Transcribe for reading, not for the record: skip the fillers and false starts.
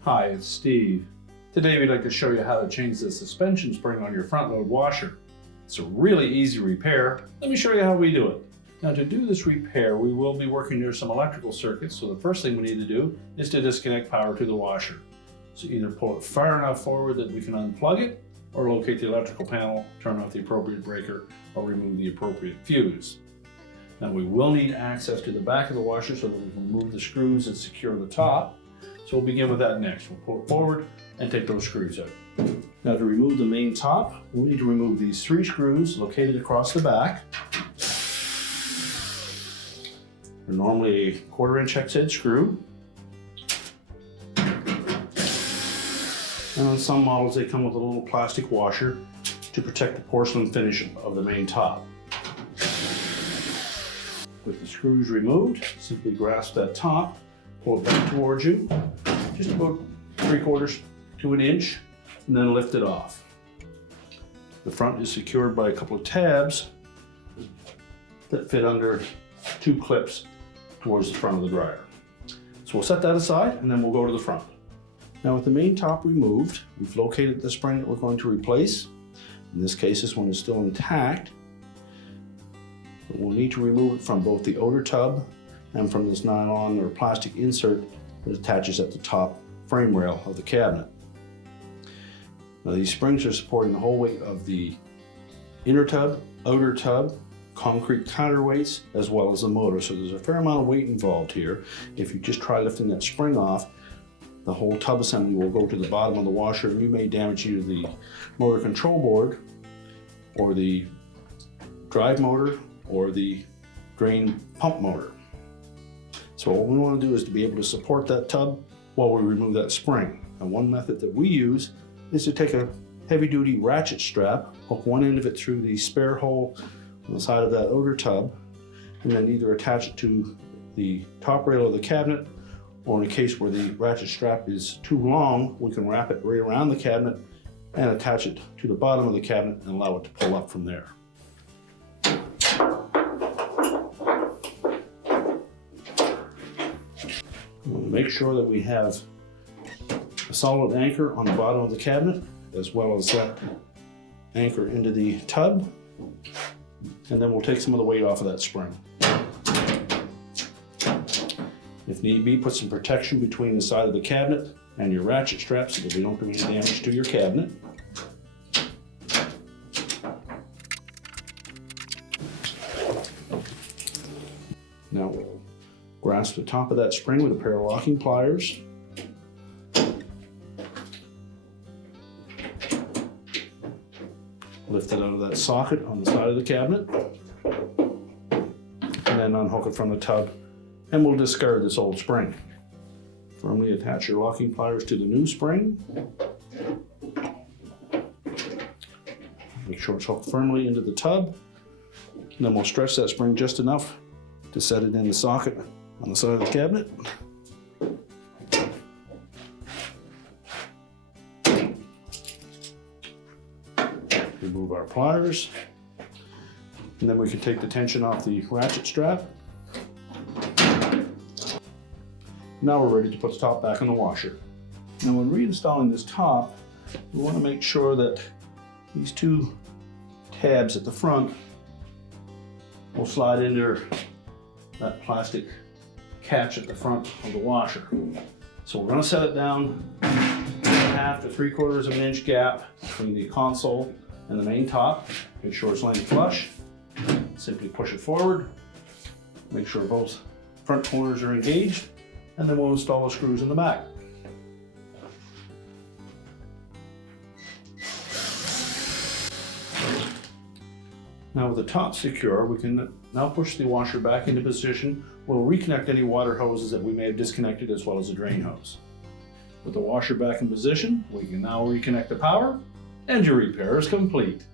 Hi, it's Steve. Today we'd like to show you how to change the suspension spring on your front load washer. It's a really easy repair. Let me show you how we do it. Now, to do this repair, we will be working near some electrical circuits, so the first thing we need to do is to disconnect power to the washer. So either pull it far enough forward that we can unplug it, or locate the electrical panel, turn off the appropriate breaker, or remove the appropriate fuse. Now, we will need access to the back of the washer so that we can remove the screws that secure the top. So we'll begin with that next. We'll pull it forward and take those screws out. Now, to remove the main top, we'll need to remove these 3 screws located across the back. They're normally a 1/4 inch hexhead screw. And on some models, they come with a little plastic washer to protect the porcelain finish of the main top. With the screws removed, simply grasp that top, pull it back towards you, just about 3/4 to 1 inch, and then lift it off. The front is secured by a couple of tabs that fit under 2 clips towards the front of the dryer. So we'll set that aside and then we'll go to the front. Now, with the main top removed, we've located the spring that we're going to replace. In this case, this one is still intact. But we'll need to remove it from both the outer tub and from this nylon or plastic insert that attaches at the top frame rail of the cabinet. Now, these springs are supporting the whole weight of the inner tub, outer tub, concrete counterweights, as well as the motor. So there's a fair amount of weight involved here. If you just try lifting that spring off, the whole tub assembly will go to the bottom of the washer, and you may damage either the motor control board or the drive motor or the drain pump motor. So what we want to do is to be able to support that tub while we remove that spring. And one method that we use is to take a heavy-duty ratchet strap, hook one end of it through the spare hole on the side of that outer tub, and then either attach it to the top rail of the cabinet, or in a case where the ratchet strap is too long, we can wrap it right around the cabinet and attach it to the bottom of the cabinet and allow it to pull up from there. We'll make sure that we have a solid anchor on the bottom of the cabinet, as well as that anchor into the tub, and then we'll take some of the weight off of that spring. If need be, put some protection between the side of the cabinet and your ratchet strap so that we don't do any damage to your cabinet. Now we'll grasp the top of that spring with a pair of locking pliers. Lift it out of that socket on the side of the cabinet, and then unhook it from the tub, and we'll discard this old spring. Firmly attach your locking pliers to the new spring. Make sure it's hooked firmly into the tub, and then we'll stretch that spring just enough to set it in the socket on the side of the cabinet. Remove our pliers, and then we can take the tension off the ratchet strap. Now we're ready to put the top back in the washer. Now, when reinstalling this top, we want to make sure that these 2 tabs at the front will slide into that plastic catch at the front of the washer. So we're going to set it down 1/2 to 3/4 of an inch gap between the console and the main top. Make sure it's laying flush. Simply push it forward. Make sure both front corners are engaged, and then we'll install the screws in the back. Now, with the top secure, we can now push the washer back into position. We'll reconnect any water hoses that we may have disconnected, as well as the drain hose. With the washer back in position, we can now reconnect the power, and your repair is complete.